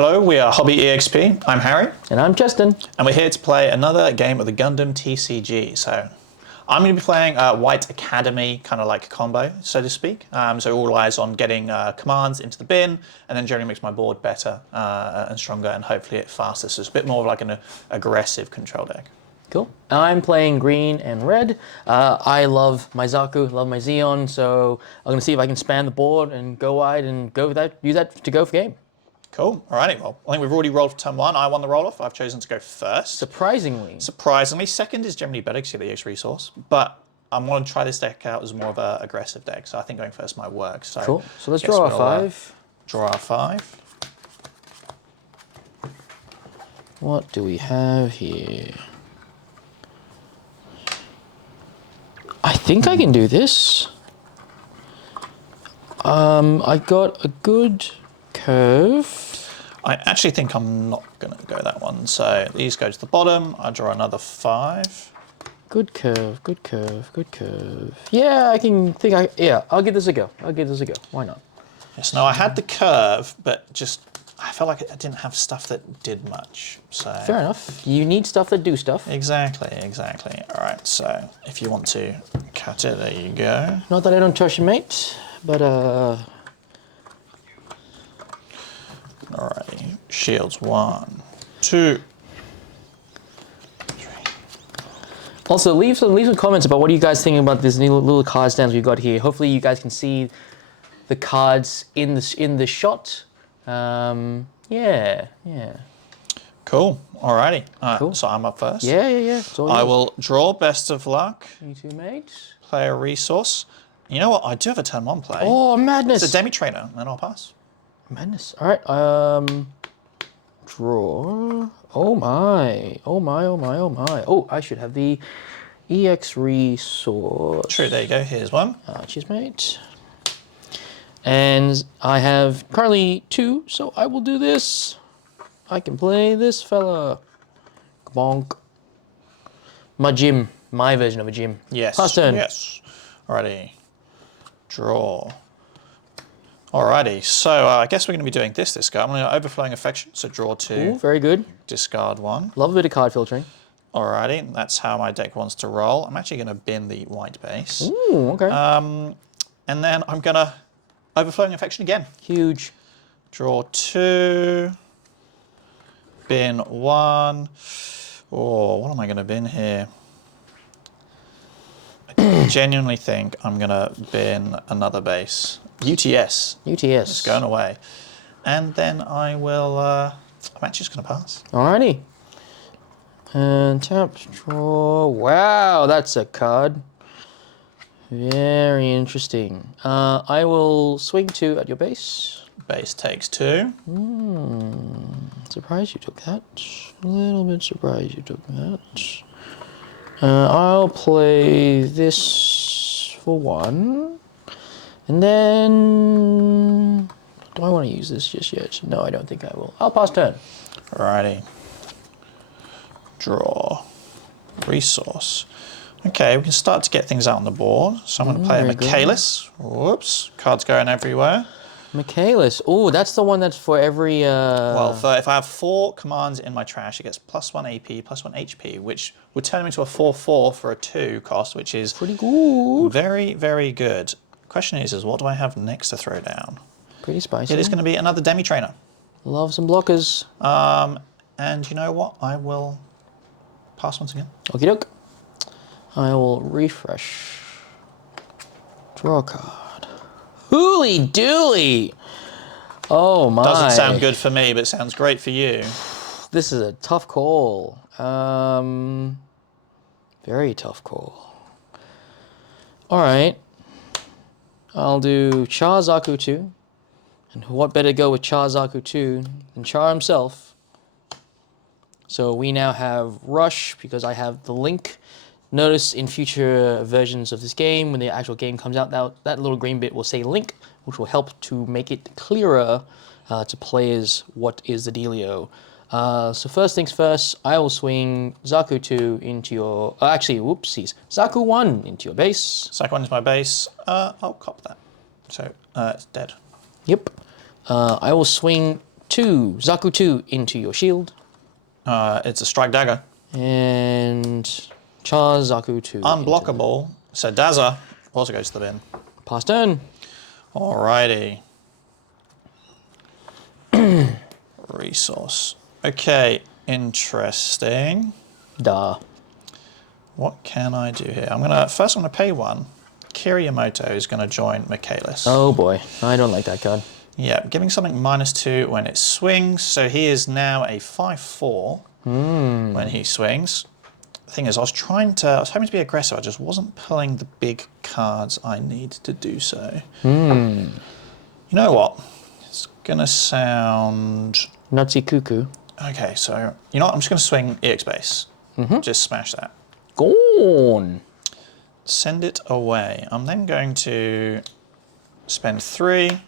Hello, we are HobbyEXP. I'm Harry. And I'm Cheston. And we're here to play another game of the Gundam TCG. So I'm going to be playing White Academy, kind of like a combo, so to speak. So all relies on getting commands into the bin, and then generally makes my board better and stronger, and hopefully it faster. So it's a bit more of like an aggressive control deck. Cool. I'm playing green and red. I love my Zaku, love my Zeon, so I'm going to see if I can span the board and go wide and go with that, use that to go for game. Cool. Alrighty, well, I think we've already rolled for turn one. I won the roll-off. I've chosen to go first. Surprisingly. Second is generally better because you get the extra resource, but I want to try this deck out as more of an aggressive deck, so I think going first might work. So cool. So let's draw our five. Draw our five. What do we have here? I think I can do this. I got a good curve. I actually think I'm not going to go that one. So these go to the bottom. I draw another five. Good curve, good curve, good curve. Yeah, I'll give this a go. Why not? Yes, no, I had the curve, but just I felt like I didn't have stuff that did much. So fair enough. You need stuff that do stuff. Exactly. All right, so if you want to cut it, there you go. Not that I don't trust you, mate, but Alrighty, shields 1, 2, 3. Also, leave some comments about what you guys thinking about this new little card stands we got here. Hopefully, you guys can see the cards in the shot. Yeah. Cool. Alrighty. Cool. So I'm up first. Yeah. I will draw best of luck. You too, mate. Play a resource. You know what? I do have a turn 1 play. Oh, madness! It's a demi trainer, and I'll pass. Madness. All right. Draw. Oh my. Oh, I should have the EX resource. True. There you go. Here's one. Cheers, mate. And I have currently 2, so I will do this. I can play this fella. Bonk. My version of a gym. Yes. Pass turn. Yes. Alrighty. Draw. Alrighty. So I guess we're going to be doing this guy. I'm going to Overflowing Affection. So draw 2. Ooh, very good. Discard 1. Love a bit of card filtering. Alrighty. That's how my deck wants to roll. I'm actually going to bin the white base. Ooh, okay. And then I'm going to Overflowing Affection again. Huge. Draw 2. Bin 1. Oh, what am I going to bin here? I genuinely think I'm going to bin another base. UTS. It's going away. And then I will, I'm actually just going to pass. Alrighty. And tap, draw. Wow, that's a card. Very interesting. I will swing 2 at your base. Base takes 2. Surprised you took that. A little bit surprised you took that. I'll play this for 1. And then, do I want to use this just yet? No, I don't think I will. I'll pass turn. Alrighty. Draw. Resource. Okay, we can start to get things out on the board. So I'm going to play a Michaelis. Whoops, cards going everywhere. Michaelis. Oh, that's the one that's for every... Well, if I have 4 commands in my trash, it gets +1 AP, +1 HP, which would turn me into a 4/4 for a 2 cost, which is pretty good. Very, very good. Question is what do I have next to throw down? Pretty spicy. It is going to be another demi trainer. Love some blockers. And you know what? I will pass once again. Okie doke. I will refresh. Draw a card. Hooly dooly! Oh my. Doesn't sound good for me, but sounds great for you. This is a tough call. Very tough call. Alright. I'll do Char Zaku 2. And what better go with Char Zaku 2 than Char himself? So we now have Rush, because I have the link. Notice in future versions of this game, when the actual game comes out, that little green bit will say link, which will help to make it clearer to players what is the dealio. So first things first, I will swing Zaku 2 into your... actually, whoopsies. Zaku 1 into your base. Zaku 1 is my base. I'll cop that. So it's dead. Yep. I will swing 2 Zaku 2 into your shield. It's a strike dagger. And Char's Zaku 2. Unblockable. So Daza also goes to the bin. Pass turn. Alrighty. Resource. Okay, interesting. Duh. What can I do here? I'm gonna pay 1. Kiryamoto is gonna join Michaelis. Oh boy, I don't like that card. Yeah, giving something -2 when it swings. So he is now a 5/4 when he swings. The thing is, I was hoping to be aggressive. I just wasn't pulling the big cards I need to do so. You know what? It's gonna sound Nutsy cuckoo. okay. So you know what? I'm just gonna swing EX base. Just smash that. Gone. Send it away. I'm then going to spend 3.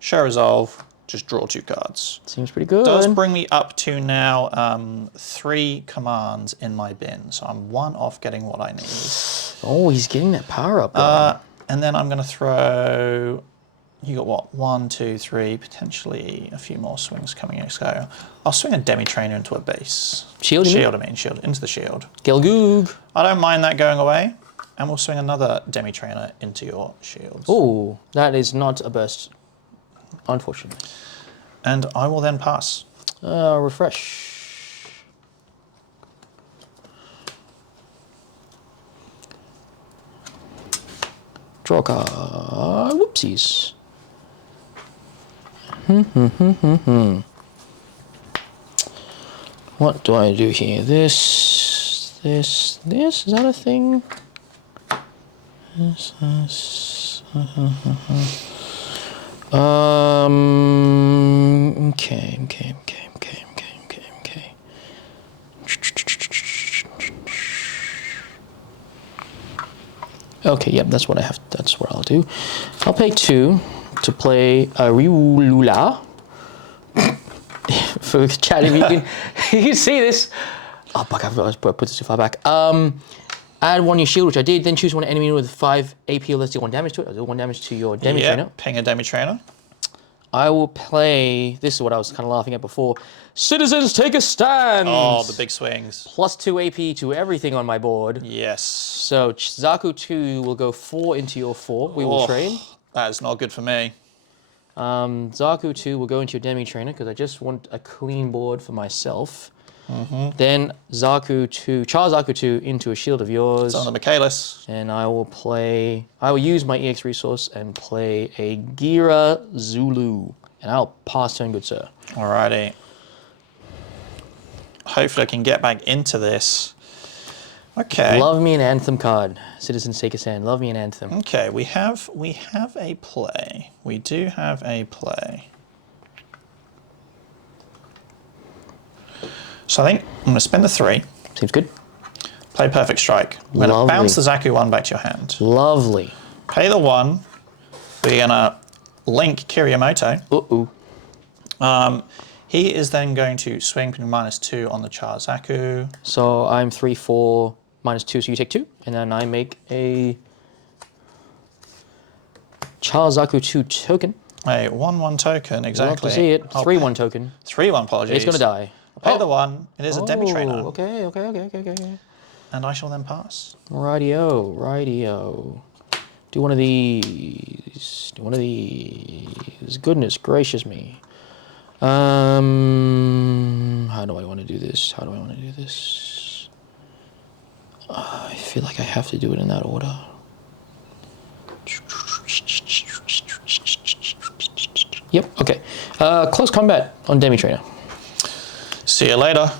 Show resolve. Just draw 2 cards. Seems pretty good. Does bring me up to now 3 commands in my bin, so I'm 1 off getting what I need. Oh, he's getting that power up. And then I'm going to throw. You got what? 1, 2, 3, potentially a few more swings coming in. So I'll swing a demi trainer into a base. Shield. Shield. I mean shield into the shield. Gilgoog. I don't mind that going away, and we'll swing another demi trainer into your shields. Oh, that is not a burst, unfortunately. And I will then pass. Refresh. Draw a card. Whoopsies. What do I do here? This. Is that a thing? This. Okay. Okay, yep, that's what I have. That's what I'll do. I'll pay 2 to play a Riulula. For chat, if you can, you can see this. Oh, fuck, I forgot to put this too far back. Add 1 your shield, which I did, then choose 1 enemy with 5 AP or let's do 1 damage to it. I'll do 1 damage to your demi trainer. Ping a demi trainer. I will play, this is what I was kind of laughing at before. Citizens take a stand! Oh, the big swings. Plus 2 AP to everything on my board. Yes. So Zaku 2 will go 4 into your 4. We will trade. That is not good for me. Zaku 2 will go into your demi trainer because I just want a clean board for myself. Then Zaku 2, Char Zaku 2 into a shield of yours. It's on the Michaelis. And I will use my EX resource and play a Gira Zulu. And I'll pass turn, good sir. Alrighty. Hopefully I can get back into this. Okay. Love me an Anthem card. Citizens take a stand. Love me an Anthem. Okay, we have a play. We do have a play. So I think I'm going to spend the 3. Seems good. Play Perfect Strike. I'm going to bounce the Zaku 1 back to your hand. Lovely. Pay the 1. We're going to link Kiryamoto. He is then going to swing putting -2 on the Char Zaku. So I'm 3, 4, -2, so you take 2. And then I make a Char Zaku 2 token. A 1/1 token, exactly. Love to see it. 3/1 token. 3/1, apologies. It's going to die. Pay the 1. It is a demi trainer. Okay. And I shall then pass. Rightio. Do one of these. Goodness gracious me. How do I want to do this? I feel like I have to do it in that order. Yep, okay. Close combat on demi trainer. See you later.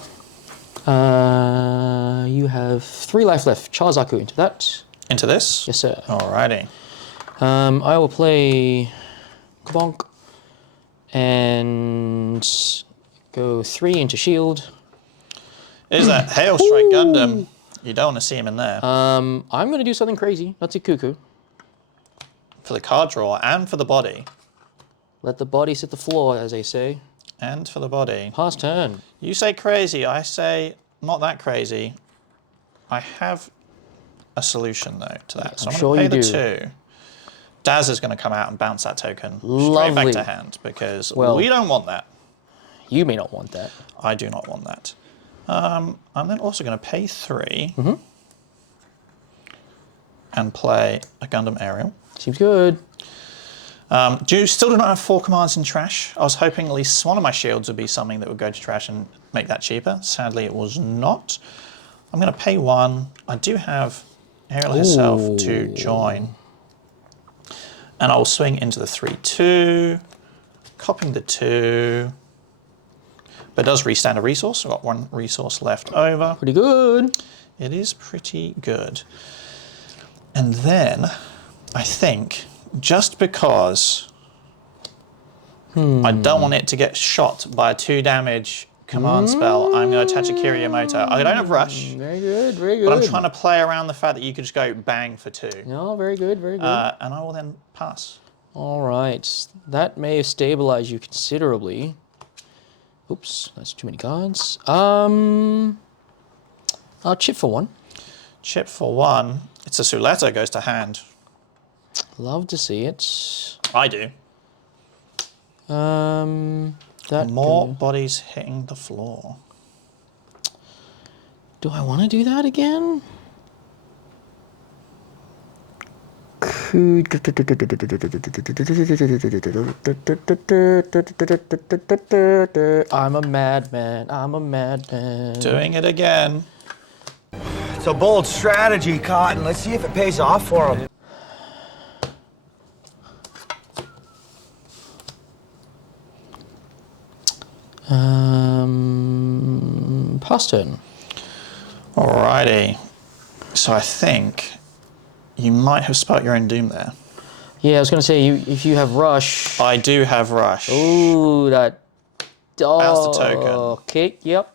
You have 3 life left. Char Zaku into that. Into this? Yes, sir. Alrighty. I will play Kabonk and go 3 into shield. Is that Hail Strike Gundam? You don't want to see him in there. I'm going to do something crazy. Nutty cuckoo. For the card draw and for the body. Let the body sit the floor, as they say. And for the body. Pass turn. You say crazy, I say not that crazy. I have a solution, though, to that. So I'm sure going to pay you the 2. Daz is going to come out and bounce that token Lovely. straight back to hand because we don't want that. You may not want that. I do not want that. I'm then also going to pay 3 and play a Gundam Aerial. Seems good. Still do not have 4 commands in trash. I was hoping at least one of my shields would be something that would go to trash and make that cheaper. Sadly, it was not. I'm going to pay 1. I do have Aerial herself to join. And I will swing into the 3-2, copying the 2. But it does restand a resource. I've got 1 resource left over. Pretty good. It is pretty good. And then I think just because I don't want it to get shot by a 2 damage command spell, I'm going to attach a Kiryamoto. I don't have rush. Very good, very good. But I'm trying to play around the fact that you could just go bang for 2. No, very good, very good. And I will then pass. All right. That may have stabilized you considerably. Oops, that's too many cards. I'll chip for 1. Chip for 1. It's a Suletta, goes to hand. Love to see it. I do. That More bodies hitting the floor. Do I want to do that again? I'm a madman. I'm a madman. Doing it again. It's a bold strategy, Cotton. Let's see if it pays off for him. Pass turn. Alrighty. So I think you might have spelt your own doom there. Yeah, I was going to say, if you have rush. I do have rush. Ooh, that. Bounce the token. Okay, yep.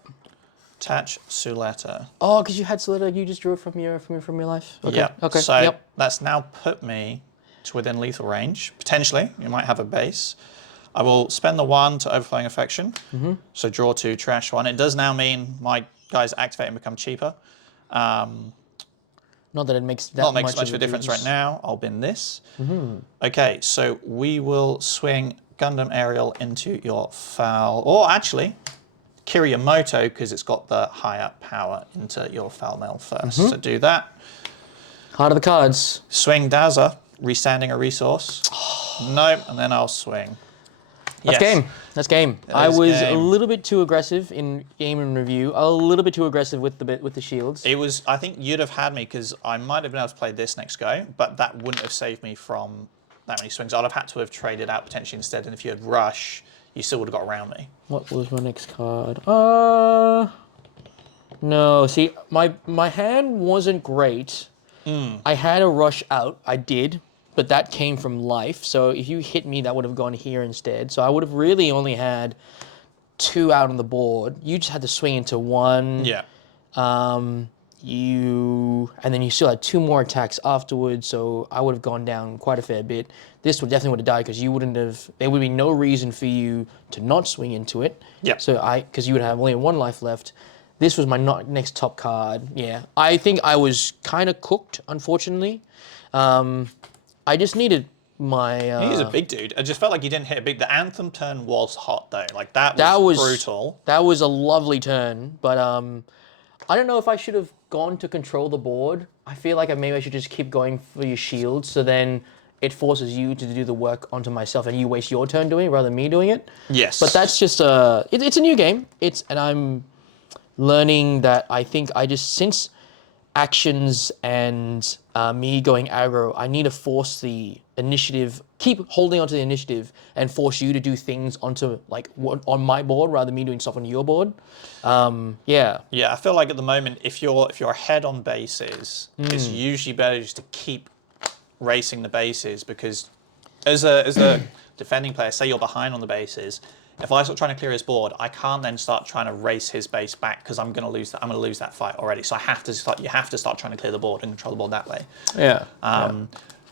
Attach Suletta. Oh, because you had Solita, you just drew it from your life. Okay. Yep. Okay. So yep. that's now put me to within lethal range. Potentially, you might have a base. I will spend the 1 to Overflowing Affection. So draw 2, trash 1. It does now mean my guys activate and become cheaper. Not that it makes that Not makes much of of a difference right now. I'll bin this. Okay, so we will swing Gundam Aerial into your foul. Or actually, Kiryamoto, because it's got the higher power, into your foul mail first. So do that. Heart of the cards. Swing Daza, restanding a resource. Nope, and then I'll swing. That's game. That's game. I was game. a little bit too aggressive in game and review. A little bit too aggressive with the shields. It was. I think you'd have had me because I might have been able to play this next go, but that wouldn't have saved me from that many swings. I'd have had to have traded out potentially instead, and if you had rush, you still would have got around me. What was my next card? No. See, my hand wasn't great. I had a rush out. I did. But that came from life. So if you hit me, that would have gone here instead. So I would have really only had 2 out on the board. You just had to swing into 1. Yeah. And then you still had 2 more attacks afterwards. So I would have gone down quite a fair bit. This would definitely have died because you wouldn't have. There would be no reason for you to not swing into it. Yeah. So because you would have only 1 life left. This was my next top card. Yeah. I think I was kind of cooked, unfortunately. I just needed my... He's a big dude. I just felt like you didn't hit a big... The Anthem turn was hot, though. Like, that was brutal. That was a lovely turn, but I don't know if I should have gone to control the board. I feel like maybe I should just keep going for your shield, so then it forces you to do the work onto myself, and you waste your turn doing it rather than me doing it. Yes. But that's just... it's a new game. And I'm learning that I think since actions and me going aggro, I need to force the initiative, keep holding onto the initiative and force you to do things on my board rather than me doing stuff on your board. Yeah. Yeah, I feel like at the moment, if you're ahead on bases, it's usually better just to keep racing the bases because as a defending player, say you're behind on the bases, if I start trying to clear his board, I can't then start trying to race his base back because I'm going to lose that. I'm going to lose that fight already. So you have to start trying to clear the board and control the board that way. Yeah. I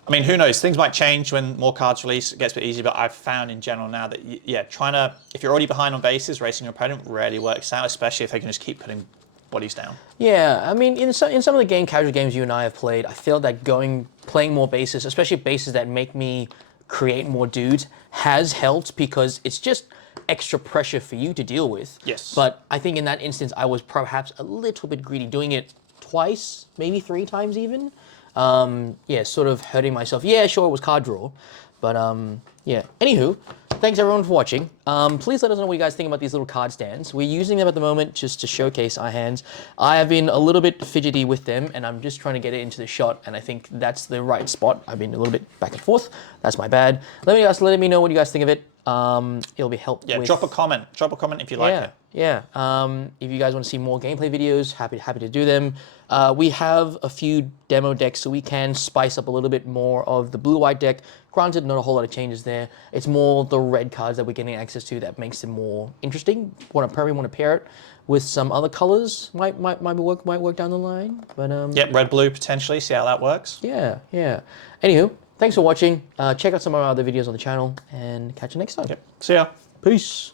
mean, who knows? Things might change when more cards release. It gets a bit easier, but I've found in general now that if you're already behind on bases, racing your opponent rarely works out, especially if they can just keep putting bodies down. Yeah, I mean, in some of the casual games you and I have played, I feel that playing more bases, especially bases that make me create more dudes, has helped because it's just extra pressure for you to deal with. Yes. But I think in that instance, I was perhaps a little bit greedy, doing it twice, maybe 3 times even. Yeah, sort of hurting myself. Yeah, sure, it was card draw. But yeah, anywho, thanks everyone for watching. Please let us know what you guys think about these little card stands. We're using them at the moment just to showcase our hands. I have been a little bit fidgety with them, and I'm just trying to get it into the shot, and I think that's the right spot. I've been a little bit back and forth. That's my bad. Let me know what you guys think of it. It'll be helpful. Yeah, drop a comment. Drop a comment if you like it. Yeah. If you guys want to see more gameplay videos, happy to do them. We have a few demo decks, so we can spice up a little bit more of the blue-white deck. Granted, not a whole lot of changes there. It's more the red cards that we're getting access to that makes it more interesting. Probably want to pair it with some other colors. Might work down the line. But Yep, red, blue potentially. See how that works. Yeah. Anywho, thanks for watching. Check out some of our other videos on the channel, and catch you next time. Yep. See ya. Peace.